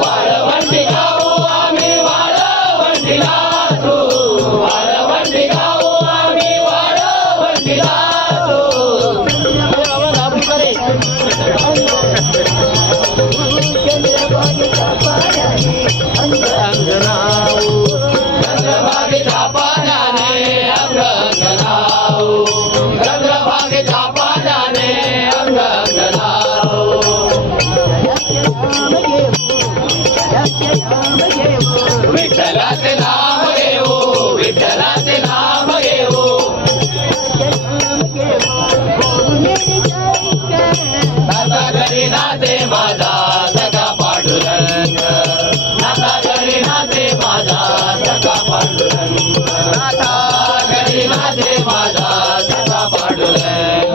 वाळवंटी गाऊ आम्ही वाळवंटीला जातो वाळवंटी गाऊ आम्ही वाळवंटीला जातो चंद्रभागेच्या पाण्याने अंग अंग नाऊ चंद्रभागेच्या पाण्याने अंग अंग नाऊ विठ्ठलाचे नाम घेऊ विठ्ठलाचे नाम घेऊ नाता घरी नाते माझा सखा पांडुरंग नाता घरी नाते माझा सखा पांडुरंग नाता घरी नाते माझा सखा पांडुरंग